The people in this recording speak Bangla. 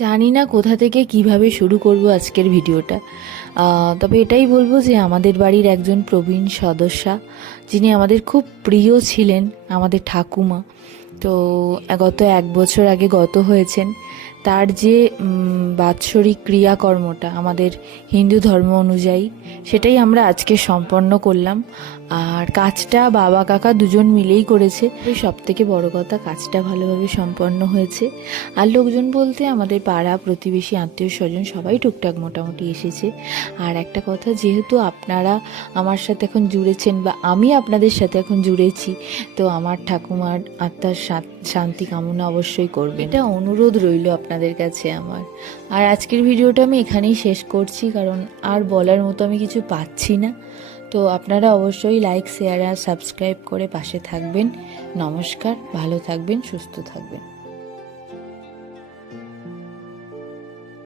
জানি না কোথা থেকে কীভাবে শুরু করব আজকের ভিডিওটা। তবে এটাই বলব যে আমাদের বাড়ির একজন প্রবীণ সদস্যা, যিনি আমাদের খুব প্রিয় ছিলেন, আমাদের ঠাকুমা। তো গত এক বছর আগে গত হয়েছেন, তার যে বাৎসরিক ক্রিয়াকর্মটা আমাদের হিন্দু ধর্ম অনুযায়ী সেটাই আমরা আজকে সম্পন্ন করলাম। আর কাজটা বাবা, কাকা দুজন মিলেই করেছে। সব থেকে বড় কথা, কাজটা ভালোভাবে সম্পন্ন হয়েছে। আর লোকজন বলতে আমাদের পাড়া, প্রতিবেশী, আত্মীয় স্বজন সবাই টুকটাক মোটামুটি এসেছে। আর একটা কথা, যেহেতু আপনারা আমার সাথে এখন জুড়েছেন বা আমি আপনাদের সাথে এখন জুড়েছি, তো আমার ঠাকুমার আত্মার শান্তি কামনা অবশ্যই করবে এটা অনুরোধ রইল আপনাদের কাছে আমার। আর আজকের ভিডিওটা আমি এখানেই শেষ করছি, কারণ আর বলার মতো আমি কিছু পাচ্ছি না। তো আপনারা অবশ্যই লাইক শেয়ার আর সাবস্ক্রাইব করে পাশে থাকবেন। নমস্কার, ভালো থাকবেন, সুস্থ থাকবেন।